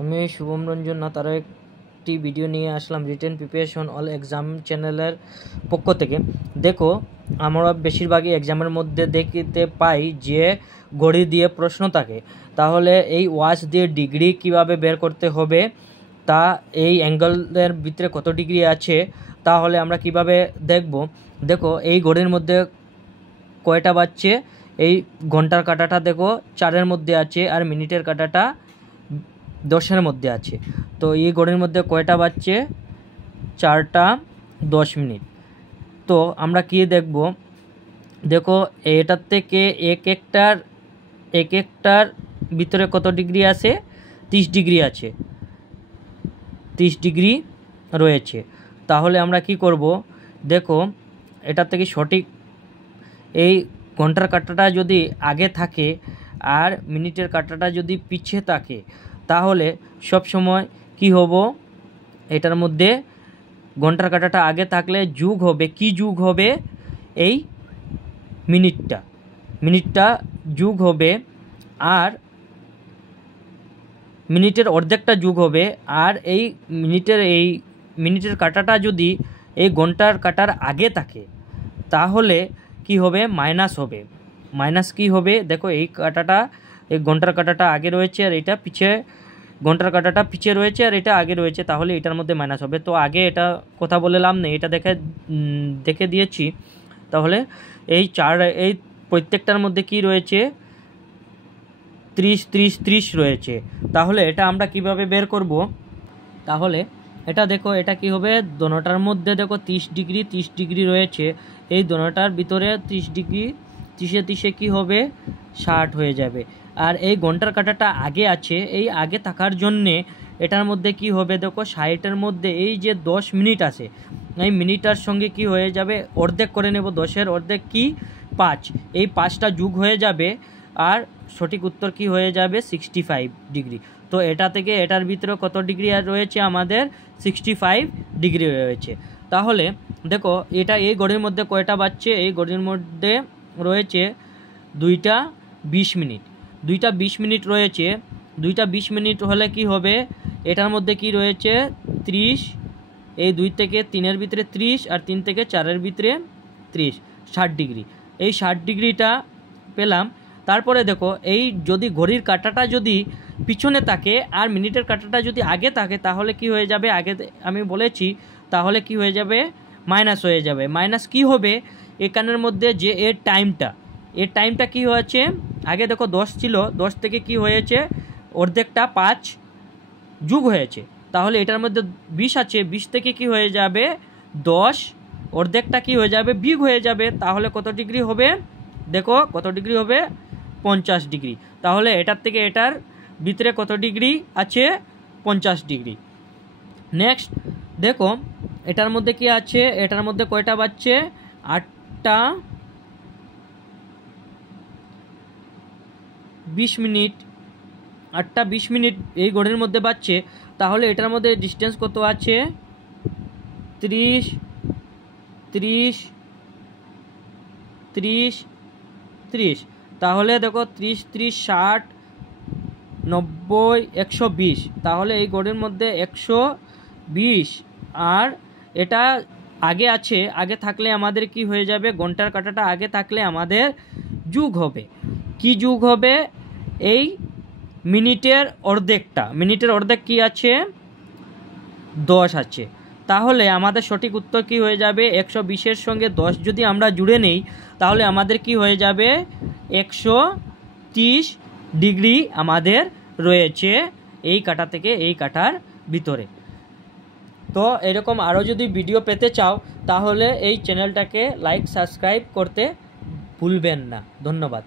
আমি শুভম রঞ্জন নাথ আরও একটি ভিডিও নিয়ে আসলাম রিটেন প্রিপারেশন অল এক্সাম চ্যানেলের পক্ষ থেকে। দেখো, আমরা বেশিরভাগই এক্সামের মধ্যে দেখতে পাই যে ঘড়ি দিয়ে প্রশ্ন থাকে, তাহলে এই ওয়াচ দিয়ে ডিগ্রি কিভাবে বের করতে হবে, তা এই অ্যাঙ্গেলের ভিতরে কত ডিগ্রি আছে তাহলে আমরা কিভাবে দেখব। দেখো, এই ঘড়ির মধ্যে কয়টা বাজছে, এই ঘন্টার কাঁটাটা দেখো 4-এর মধ্যে আছে আর মিনিটের কাঁটাটা 10-এর মধ্যে আছে। তো এই ঘড়ির মধ্যে কয়টা বাজছে, 4:10। তো আমরা কি দেখব, দেখো এটার থেকে এক একটার ভিতরে কত ডিগ্রি আছে, 30 ডিগ্রি আছে, 30 ডিগ্রি রয়েছে। তাহলে আমরা কি করব, দেখো এটার থেকে সঠিক এই ঘন্টার কাঁটাটা যদি আগে থাকে আর মিনিটের কাঁটাটা যদি পিছিয়ে থাকে তাহলে সব সময় কি হব, এটার মধ্যে ঘন্টার কাঁটাটা আগে থাকলে যুগ হবে, কি যুগ হবে, এই মিনিটটা যুগ হবে আর মিনিটের অর্ধেকটা যুগ হবে। আর এই মিনিটের কাঁটাটা যদি এই ঘন্টার কাঁটার আগে থাকে তাহলে কি হবে, মাইনাস হবে। মাইনাস কি হবে, দেখো এই ঘন্টার কাঁটাটা আগে রয়েছে আর এটা পিছিয়ে, ঘন্টার কাঁটাটা পিছিয়ে রয়েছে আর এটা আগে রয়েছে, তাহলে এটার মধ্যে মাইনাস হবে। তো আগে এটা কথা বলে লাভ নেই, এটা দেখে দিয়েছি। তাহলে এই প্রত্যেকটার মধ্যে কি রয়েছে, 30 30 30 রয়েছে। তাহলে এটা আমরা কিভাবে বের করব, তাহলে এটা দেখো, এটা কি হবে, দোনোটার মধ্যে দেখো 30 ডিগ্রি 30 ডিগ্রি রয়েছে, এই দোনোটার ভিতরে 30 ডিগ্রি, 30-এ কি হবে, 60 হয়ে যাবে। আর এই ঘন্টার কাঁটাটা আগে আছে, এই আগে থাকার জন্যে এটার মধ্যে কি হবে, দেখো 60-এর মধ্যে এই যে 10 মিনিট আছে, এই মিনিটটার সঙ্গে কি হয়ে যাবে, অর্ধেক করে নেব, 10-এর অর্ধেক কি 5, এই 5টা যুগ হয়ে যাবে আর সঠিক উত্তর কি হয়ে যাবে, 65 ডিগ্রি। তো এটা থেকে এটার ভিতরে কত ডিগ্রি আর রয়েছে, আমাদের 65 ডিগ্রি রয়েছে। তাহলে দেখো এটা এই ঘড়ির মধ্যে কয়টা বাজছে, এই ঘড়ির মধ্যে রয়েছে 2:20 মিনিট, 2:20 মিনিট রয়েছে। 2:20 মিনিট হলে কি হবে, এটার মধ্যে কি রয়েছে 30, এই 2 থেকে 3-এর ভিতরে 30 আর 3 থেকে 4-এর ভিতরে 30, 60 ডিগ্রি। এই 60 ডিগ্রিটা পেলাম। তারপরে দেখো, এই যদি ঘড়ির কাঁটাটা যদি পিছনে থাকে আর মিনিটের কাঁটাটা যদি আগে থাকে তাহলে কি হয়ে যাবে, আগে আমি বলেছি, তাহলে কি হয়ে যাবে, মাইনাস হয়ে যাবে। মাইনাস কি হবে, এখানের মধ্যে যে এর টাইমটা কি হয়েছে, আগে দেখো 10 ছিল, 10 থেকে কি হয়েছে, অর্ধেকটা 5 যুগ হয়েছে, তাহলে এটার মধ্যে 20 আছে, 20 থেকে কি হয়ে যাবে, 10 অর্ধেকটা কি হয়ে যাবে, বিগ হয়ে যাবে। তাহলে কত ডিগ্রি হবে, দেখো কত ডিগ্রি হবে, 50 ডিগ্রি। তাহলে এটার থেকে এটার ভিতরে কত ডিগ্রি আছে, 50 ডিগ্রি। নেক্সট দেখো, এটার মধ্যে কি আছে, এটার মধ্যে কয়টা বাজছে, 8:20 মিনিট, 8:20 মিনিট এই ঘড়ির মধ্যে বাজছে। তাহলে এটার মধ্যে ডিস্টেন্স কত আছে, 30 30 30 30। তাহলে দেখো 30 30 60 90 120, তাহলে এই ঘড়ির মধ্যে 120। আর এটা আগে আছে, আগে থাকলে আমাদের কি হয়ে যাবে, ঘন্টার কাঁটাটা আগে থাকলে আমাদের যুগ হবে, কি যুগ হবে, এই মিনিটের অর্ধেক কি আছে, 10 আছে। তাহলে আমাদের সঠিক উত্তর কি হয়ে যাবে, 120-এর সঙ্গে 10 যদি আমরা জুড়ে নেই তাহলে আমাদের কি হয়ে যাবে, 130 ডিগ্রি আমাদের রয়েছে এই কাঁটা থেকে এই কাঁটার ভিতরে। তো এরকম আরও যদি ভিডিও পেতে চাও তাহলে এই চ্যানেলটাকে লাইক সাবস্ক্রাইব করতে ভুলবেন না। ধন্যবাদ।